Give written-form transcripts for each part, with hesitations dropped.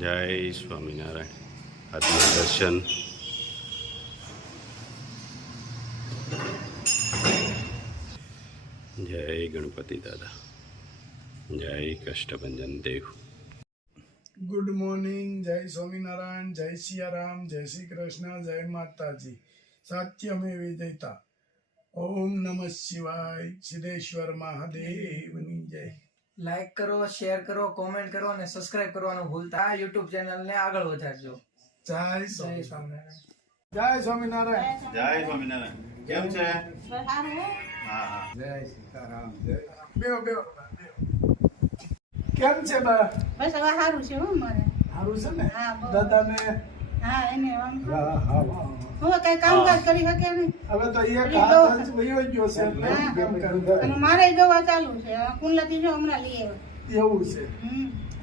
જય સ્વામિનારાયણ. આત્મા દર્શન. જય ગણપતિ દાદા. જય કષ્ટભંજન દેવ. Good morning. જય સ્વામિનારાયણ. જય સિયારામ. જય શ્રી કૃષ્ણ. જય માતાજી. સત્યમેવ જયતા. ઓમ નમઃ શિવાય. સિદ્ધેશ્વર મહાદેવની જય. લાઈક કરો, શેર કરો, કોમેન્ટ કરો અને સબસ્ક્રાઇબ કરવાનું ભૂલતા આ યુટ્યુબ ચેનલને આગળ વધારજો. જય જય સ્વામિનારાયણ. સ્વામિનારાયણ. જય સ્વામિનારાયણ. જય સ્વામિનારાયણ. કેમ છે? હા. જય સીતારામ. જય બેહો બેહો બેહો. કેમ છે બા? બસ હવે સારું છે હો મારે. સારું છે ને? હા, બહુ. દાદાને હા એને આમ હા હા હા. હું કઈ કામકાજ કરી શકે ને. હવે તો એક હાથ જ વયો ગયો છે એટલે હા. કેમ અને કરું? મારે દવા ચાલુ છે. કુંડલાથી જો હમણાં લઈ આવ્યો. એવું છે.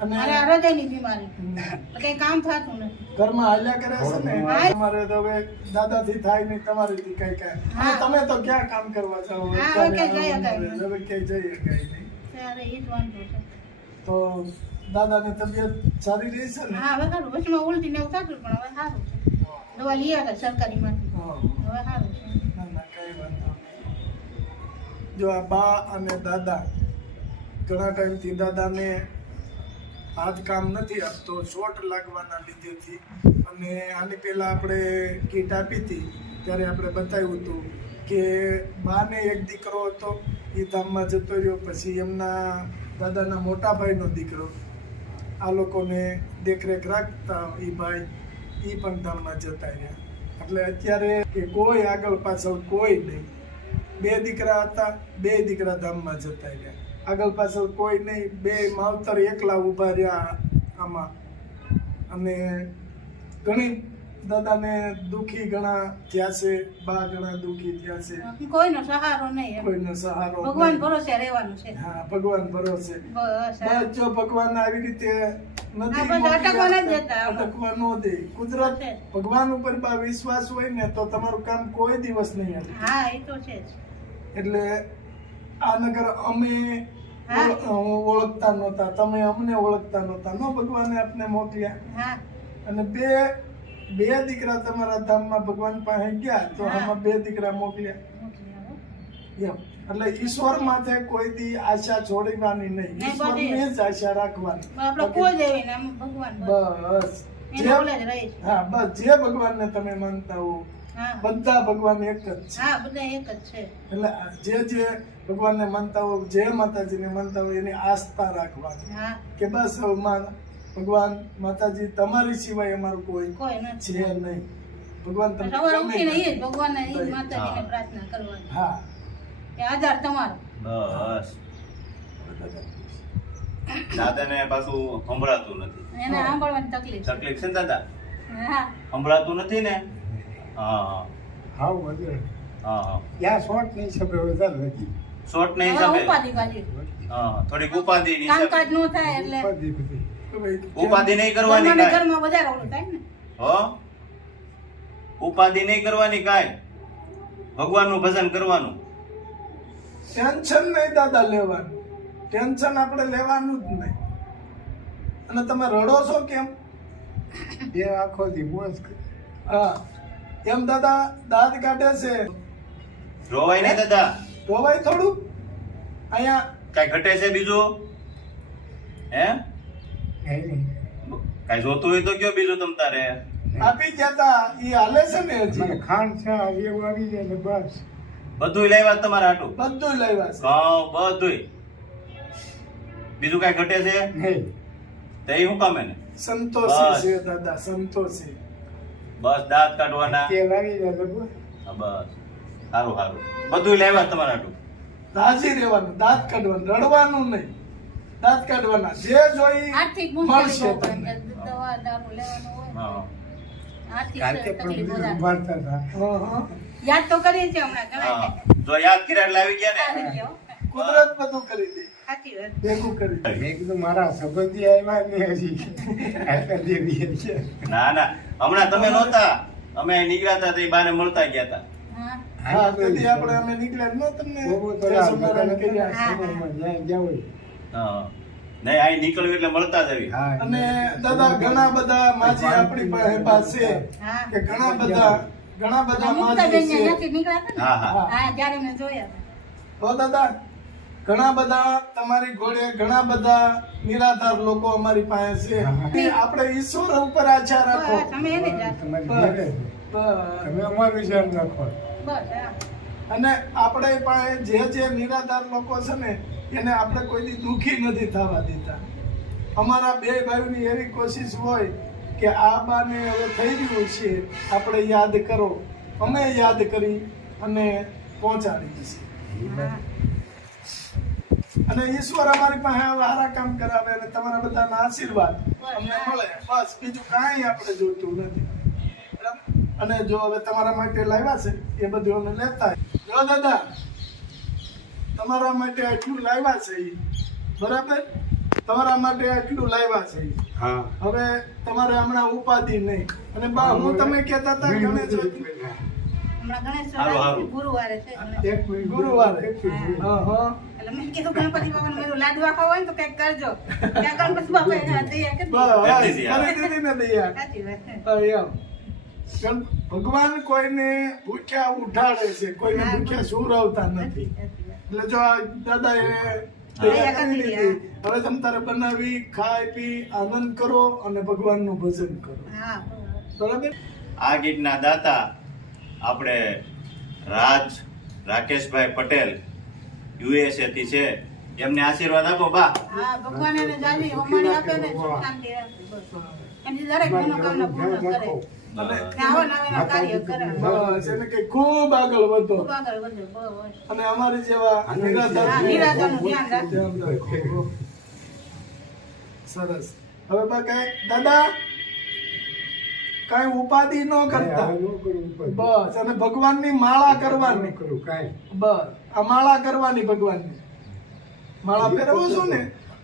અને મારે આ હૃદયની બીમારી એટલે કઈ કામ થતું નથી. ઘરમાં હાલ્યા કરે છે ને હા. તમારે તો હવે દાદાથી થાય નહીં, તમારીથી કઈ કઈ. હા. તમે તો ક્યાં કામ કરવા જાઓ? હા, હવે ક્યાંય જઈ શકાય નહીં. હવે ક્યાંય જઈ શકાય નહીં. ત્યારે એ જ વાંધો છે. તો દાદાની તબિયત સારી રહી છે ને? હા હવે સારું. વચમાં ઉલટી ને એવું થતું પણ હવે સારું છે. દવા લઈ આવ્યા સરકારી માંથી. હા. હવે સારું છે. ના ના કઈ વાંધો નહીં. જો આ બા અને દાદા ઘણા ટાઈમથી દાદાને હાથ કામ નથી આપતો, ચોટ લાગવાના લીધેથી. અને આની પહેલા આપણે કીટ આપી હતી ત્યારે આપણે બતાવ્યું હતું કે બાને એક દીકરો હતો, એ ધામમાં જતો રહ્યો. પછી એમના દાદાના મોટા ભાઈનો દીકરો આ લોકોને દેખરેખ રાખતા એ ભાઈ, એ પણ ધામમાં જતા રહ્યા. એટલે અત્યારે કે કોઈ આગળ પાછળ કોઈ નહીં. બે દીકરા હતા, બે દીકરા ધામમાં જતા રહ્યા. આગળ પાછળ કોઈ નહીં. બે માવતર એકલા ઊભા રહ્યા આમાં. અને ઘણી દાદાને દુઃખી ઘણા થયા છે, બા ઘણા દુઃખી થયા છે. કોઈનો સહારો નહીં એમ. કોઈનો સહારો ભગવાન નહીં. ભરોસે રહેવાનું છે. હા, ભગવાન ભરોસે. બસ બસ જો ભગવાન આવી રીતે નથી હા, બસ અટકવા નથી દેતા. અટકવા ન દે. કુદરત છે. ભગવાન ઉપર બા વિશ્વાસ હોય ને તો તમારું કામ કોઈ દિવસ નહીં અટકે. હા એ તો છે જ. એટલે આ નગર અમે હા. ઓળખતા નહોતા, તમે અમને ઓળખતા નહોતા, નો ભગવાને આપને મોકલ્યા. હા અને બે દીકરા તમારા ધામમાં ભગવાન પાસે ગયા તો હા. આમાં બે દીકરા મોકલ્યા. એમ એટલે ઈશ્વર માથે કોઈ દી આશા છોડવાની નહીં. નહીં, ઈશ્વરની જ આશા રાખવાની. આપડે કોઈ દેવી ને આમ ભગવાન બસ એને ઓલે જ રહી છે. હા, બસ જે ભગવાનને તમે માનતા હો હા બધા ભગવાન એક જ છે. હા બધા એક જ છે. એટલે જે ભગવાનને માનતા હો, જે માતાજીને માનતા હોય એની આસ્થા રાખવાની. હા કે બસ ભગવાન માતાજી તમારી સિવાય અમારું કોઈ કોઈ નથી. છે નહીં. ભગવાન તમને સવારે ગમે ઉઠીને એ જ તે. ભગવાનને એ જ માતાજીને પ્રાર્થના કરવાની હા કે આધાર તમારો. બસ. દાદાને પાછું સંભળાતું નથી. એને સાંભળવાની તકલીફ છે. તકલીફ છે ને દાદા? હા સંભળાતું નથી ને? હા હાવ વધારે હા. યા શોર્ટ નહીં સભે વધારે નથી શોર્ટ નહીં હવે સભે. ઉપાધિ પાછી. હા, થોડીક ઉપાધિની કામકાજ નો થાય એટલે બધી બધી તો ભાઈ ઉપાધિ નહીં કરવાની ઘરમાં ને કાંઈ. ઘરમાં વધારે ઓલું થાય ને. હો, ઉપાધિ નહીં કરવાની કાંઈ. ભગવાનનું ભજન કરવાનું. ટેન્શન નહીં દાદા લેવાનું. ટેન્શન આપણે લેવાનું જ નહીં. અને તમે રડો છો કેમ? એ આખો દી મોજ હા એમ દાદા દાંત કાઢે છે. રોવાય નહીં દાદા. રોવાય થોડું. અહીંયા કાંઈ ઘટે છે બીજું? હે, નહીં કાંઈ જોતું હોય તો કયો બીજું તમ તારે. આપી જતા ઈ હાલે છે ને મને હજી. ખાંડ છે એવું આવી જાય ને બસ બધુંય લાવ્યા તમારા હાટું. બધું લાવ્યા છે. ઘઉં બધુંય. બીજું કાંઈ ઘટે છે? નહીં તો એ શું કામે ને? સંતોષી બસ. છે દાદા, સંતોષી. બસ દાંત કાઢવાના. તેલ આવી જાય ને બસ હા, બસ સારું સારું. બધુંય લાવ્યા તમારા હાટું. રાજી રહેવાનું, દાંત કાઢવાનું, રડવાનું નહીં. દાંત કાઢવાના. જે જોઈ આર્થિક મળશે મુશ્કેલી બહુ તમને. પડે. દવા દારૂ લેવાનું હોય ને. હા આર્થિક કાલકે પણ તકલીફ બધું વધારે. ઉભારતા હતા હા, હા. યાદ તો કરીએ છીએ હમણાં ઘણા હા. જો યાદ કર્યા એટલે આવી ગયા ને. આવી ગયો. કુદરત બધું કરી દે, સાચી વાત. ભેગું કરી દે. મેં કીધું મારા સંબંધી આવ્યા ને હજી આટલા દેવી છે ના ના, હમણાં તમે નહોતા. અમે નીકળ્યા હતા તો એ બાને મળતા ગયા હતા. હા હા તેથી આપણે અમે નીકળ્યા જ ન તમને બહુ તો જય સ્વામિનારાયણ કર્યા. હા. સમયમાં જ્યાં જ્યાં હોય હા. નહીં અહીં નીકળ્યું એટલે મળતા જ આવી હા અને દાદા ઘણા બધા માજી આપણી પાસે હા. કે ઘણા બધા મુક્તાબેન માજી છે. ત્યાંથી નીકળ્યા હતા હા હા ને? હા ત્યારે મેં જોયા હતા. તો દાદા ઘણા બધા તમારી ઘોડે ઘણા બધા નિરાધાર લોકો અમારી પાસે છે. આપણે ઈશ્વર ઉપર આશા રાખો. બસ, તમે એને જ રાખો. તમારી ઘરે બસ. તમે અમારું ધ્યાન રાખો બસ હા. અને આપણે પાસે જે નિરાધાર લોકો છે ને એને આપણે કોઈ દી દુખી નથી થવા દેતા. અમારા બે ભાઈઓની એવી કોશિશ હોય કે આ બાને હવે થઈ રહ્યું છે, આપણે યાદ કરો, અમે યાદ કરી અને પહોંચાડીએ છીએ. હા. અને ઈશ્વર અમારી પાસે સારા કામ કરાવે અને તમારા બધાના આશીર્વાદ અમને મળે, બસ બીજું કાંઈ આપણે જોઈતું નથી. બરાબર? અને જો હવે તમારા માટે લાવ્યા છે એ બધું અમે લેતા આવીએ. જો દાદા તમારા માટે આટલું લાવ્યા છે ઈ. બરાબર, તમારા માટે આટલું લાવ્યા છે ઈ. હા હવે તમારે હમણાં ઉપાધિ નહીં. અને બા હું તમે કહેતા હતા ગણેશ ચતુર્થી. હમણાં ગણેશ હારું, હારું. ચોથા ગુરુવારે છે ગણેશ. એક મિનિટ ગુરુવારે. હા હા એટલે મેં કીધું ગણપતિ બાપાને મેં લાડવા ખાવા હોય ને તો કંઈક કરજો ત્યાં ગણપતિ બાપાએ દયા કરી. બસ કરી દીધી, હા. કરી દીધી ને દયા. સાચી વાત છે. હા, એમ. ભગવાન કોઈને ભૂખ્યા ઉઠાડે છે, કોઈને ભૂખ્યા સુવડાવતા નથી. સાચી વાત. એટલે જો આ દાદાએ દયા કરી દીધી. હવે તમે તારે બનાવી ખાઈ પી આનંદ કરો અને ભગવાનનું ભજન કરો. હા બરાબર. આ ગીતના દાતા આપણે રાકેશભાઈ પટેલ USA થી છે. એમને આશીર્વાદ આપો બા. હા ભગવાન એને જાજી અમારી આપે ને સુખ શાંતિ આપે. બસ એની દરેક મનોકામના પૂર્ણ કરે અને ને આવા નવા કાર્ય કરે. બસ એને કઈ ખૂબ આગળ વધો ખૂબ આગળ વધે. બસ અને અમારી જેવા નિરાધાર હા, નિરાધારનું ધ્યાન રાખજો. ધ્યાન રાખો. સરસ. હવે બા કઈ દાદા કઈ ઉપાધિ ન કરતા. બસ અને ભગવાનની માળા કરવાની. કરું કાંઈ બસ આ માળા કરવાની ભગવાનની. માળા ફેરવો છો ને?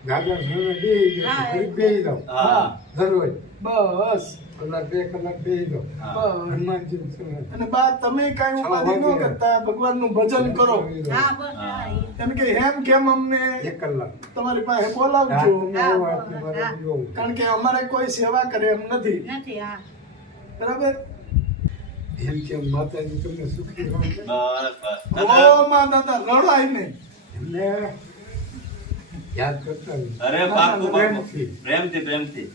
દાદા સામે બેસી જાઓ, હા, ઘડીક બેસી જાઓ. હા દરરોજ બસ કલાક 2 કલાક બેસી જાઓ. બસ. હનુમાનજીનું સ્મરણ. અને બા તમે કઈ ઉપાધિ ન કરતા, ભગવાનનું ભજન કરો. હા બસ હા ઈ. એમ કે હેમ કેમ અમને 1 કલાક તમારી પાસે બોલાવજો. રાતને આવો, રાતને બારે જોવું. કારણ કે અમારે કોઈ સેવા કરે એમ નથી. નથી હા. બરાબર. એમ કે માતાજી તમને સુખી રાખે. બસ બસ દાદા. ઓ માં દાદા રડાય નહીં. એમને યાદ કરતા રહીએ. અરે બાપુ બાપુ પ્રેમથી. પ્રેમથી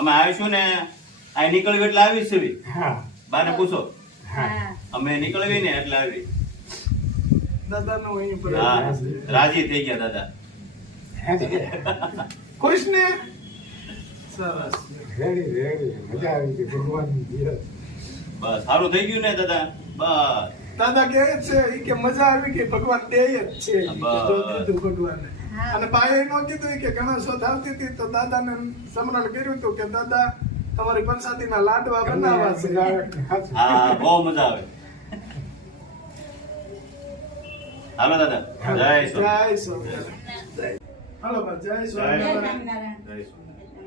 અમે આવીશું ને આ નીકળવી એટલે આવી છે. હા બાને પૂછો હા હા અમે નીકળવી ને એટલે આવી. દાદાનું અહીં પર હા રાજી થઈ ગયા દાદા. ખુશ ને? સરસ. રેડી રેડી મજા આવી ગઈ ભગવાનની ધીરજ. બસ સારું થઈ ગયું ને દાદા. બસ દાદા કહે છે ઈ કે મજા આવી ગઈ, ભગવાન દે જ છે. બસ. જો દીધું ભગવાને. હા. અને બાએ નો કીધું કે ગણેશોત્સવ આવતી હતી તો દાદાને સ્મરણ કર્યું હતું કે દાદા તમારી પંચાતીના લાડવા બનાવવા છે. હા બહુ મજા આવે. હાલો દાદા જય સ્વામી. જય સ્વામિનારાયણ. હાલો બા, જય જય સ્વામિનારાયણ. સ્વામિનારાયણ. જય સ્વામી.